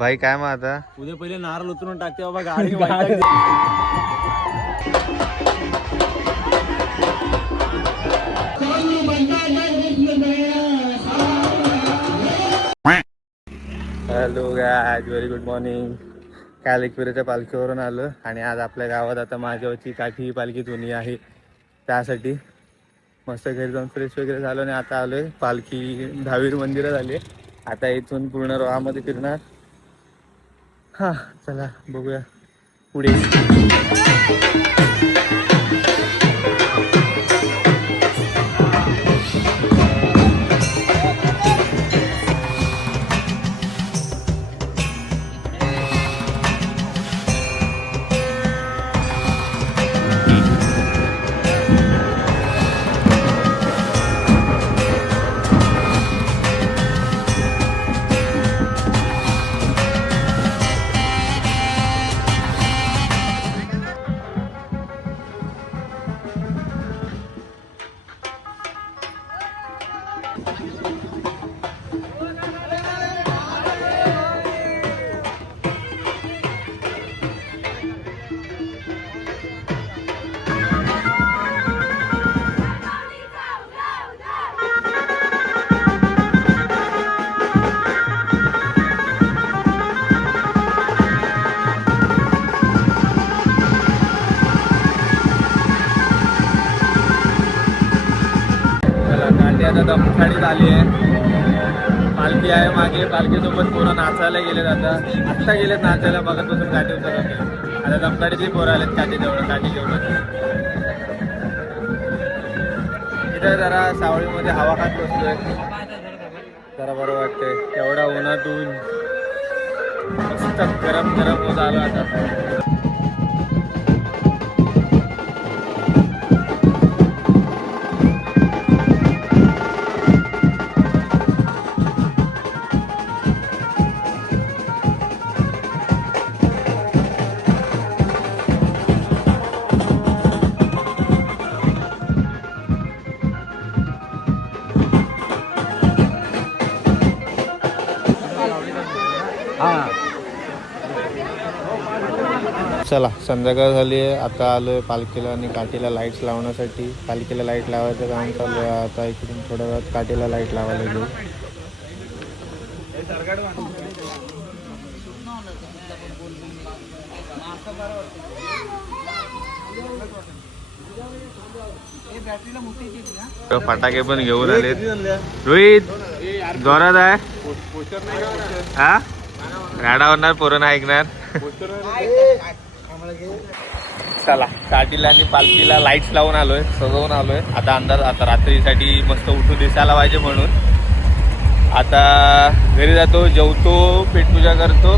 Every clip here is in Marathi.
भाई काय मग आता उद्या पहिले नारळ उतरून टाकते बाबा गाडी hello guys, very good morning. काल एकविरेच्या पालखीवरून आलो आणि आज आपल्या गावात आता माझ्यावरची काठी ही पालखी जुनी आहे, त्यासाठी मस्त घरी जाऊन फ्रेश वगैरे झालो आणि आता आलोय. पालखी दहावीर मंदिरात आली. आता इथून पूर्ण रोहामध्ये फिरणार. हा चला बघूया पुढे. आता दमखाडीत आली आहे. पालखी आहे मागे. पालखीसोबत पोरं नाचायला गेलेत. आत्ता गेलेत नाचायला. बघत बसून काठी उतरत. आता दमखाडीतली पोरं आलेत काठी घेऊन. इथं जरा सावळीमध्ये हवा खात बसलोय. जरा बरं वाटतंय. एवढा उन्हातून मस्त गरम होत आलो आता. चला संध्याकाळ झाली आहे. आता आलोय पालखीला आणि काठीला लाईट्स लावण्यासाठी. पालखीला लाईट लावायचं काम चालू आहे. आता इकडून थोड्या वेळात काठीला लाईट लावायला घेऊ. फटाके पण घेऊन आलेत. रोहित जोरात आहे. हा गाडा होणार, पोरं नाही ऐकणार. चला काठीला आणि पालखीला लाईट्स लावून आलोय, सजवून आलोय. आता अंदाज आता रात्रीसाठी मस्त उठून दिसायला पाहिजे म्हणून आता घरी जातो, जेवतो, पेटपूजा करतो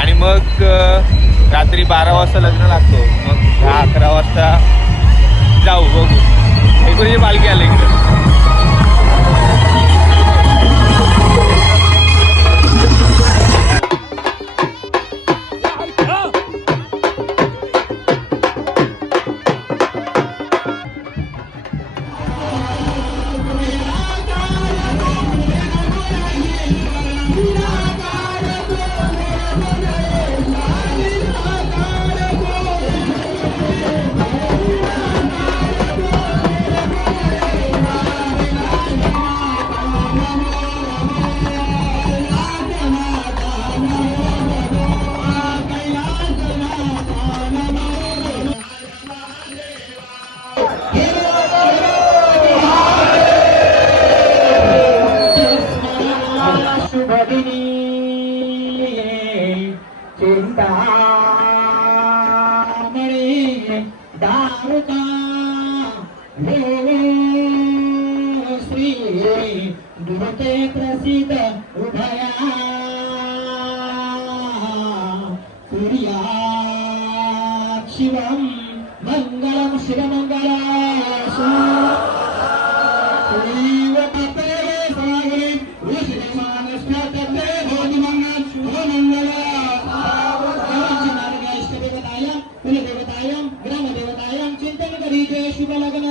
आणि मग रात्री 12 वाजता लग्न लागतो. मग 10-11 वाजता जाऊ बघू. एकूणची पालखी आली इकडे. प्रसिद्ध उभया शिवम मंगलम शिवमंगला चिंतन करी जय शुभ लग्न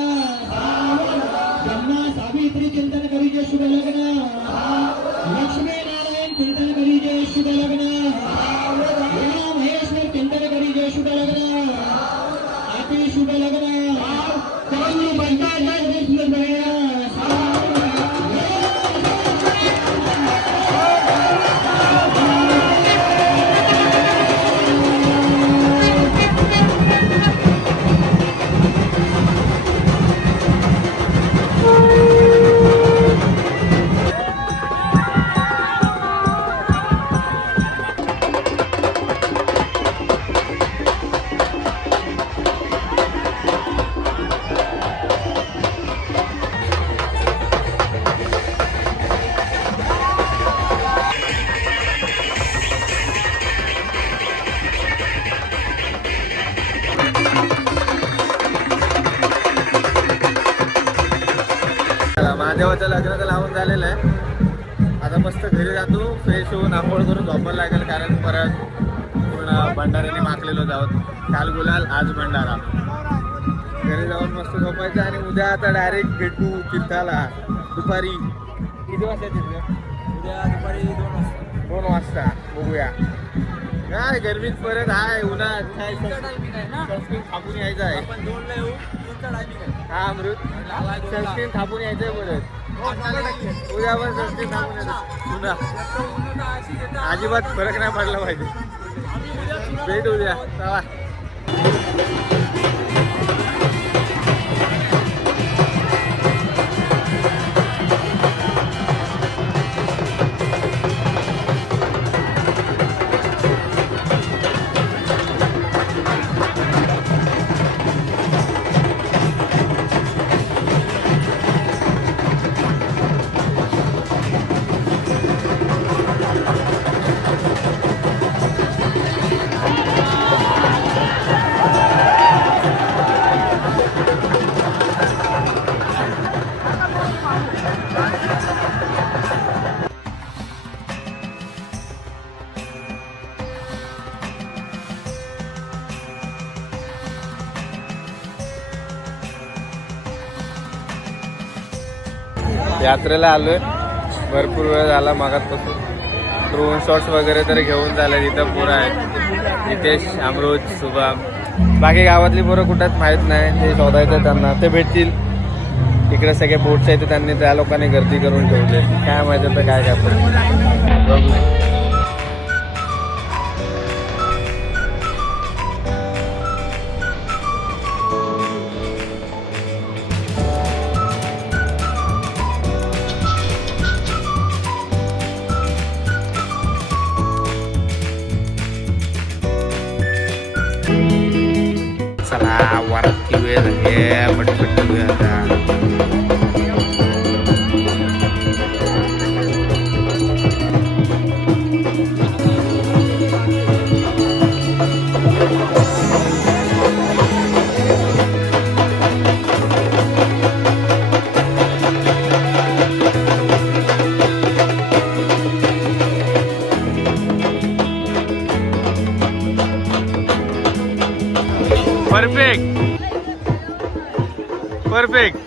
ब्रह्मा सावित्री चिंतन करी जय शुभ लग्न लक्ष्मी नारायण चिंतन करी जय शुभ लग्न उमा महेश्वर चिंतनकरी जय शुभ लग्न अति शुभ लग्न कौन बनता है शुभ लग्न महादेवाचं लग्न तर लावून झालेलं आहे. आता मस्त घरी जातो, फ्रेश होऊन आंघोळ करून झोपायला लागेल, कारण परत पूर्ण भंडाऱ्याने माखलेलो आहोत. काल गुलाल आज भंडारा. घरी जाऊन मस्त झोपायचं आणि उद्या आता डायरेक्ट भेटू तीर्थाला दुपारी. किती वाजता तिथं? उद्या दुपारी 2 वाजता. 2 वाजता बघूया. काय गरमीत परत हाय, उन्हात काय सनस्क्रीन थापून यायचं आहे. आपण 2 ला येऊ. 3चा टायमिंग आहे. हा अमृत, सनस्क्रीन थापून यायचंय परत. उद्या पण सनस्क्रीन थापून येतो. पुन्हा अजिबात फरक नाही पडला पाहिजे. भेट उद्या. चला. यात्रेला आलोय, भरपूर वेळ झाला मागासपासून. ड्रोन शॉट्स वगैरे तर घेऊन झाले. तिथं पोरं आहेत, नितेश, अमृत, शुभम. बाकी गावातली पोरं कुठंच माहीत नाही, ते शोधायचं त्यांना. ते भेटतील. इकडे सगळे बोट्स आहेत, त्यांनी त्या लोकांनी गर्दी करून ठेवले. काय माहिती तर काय करतात बघू. चला, वरती वेळ आहे, पटपट वेळ आता. Perfect perfect.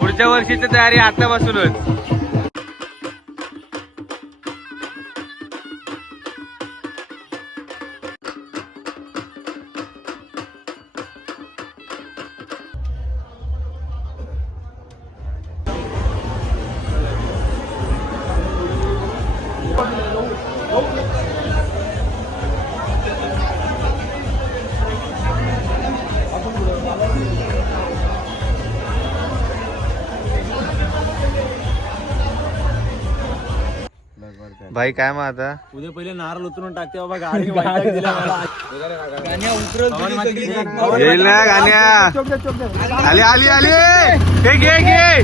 पुढच्या वर्षीची तयारी आतापासूनच. भाई काय मग आता? उद्या पहिले नारळ उतरून टाकते बाबा. गाडी वैताग दिला मला. गाण्या उतरल. येईल ना गाण्या. आली आली आली. घे घे घे.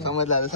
समजलं.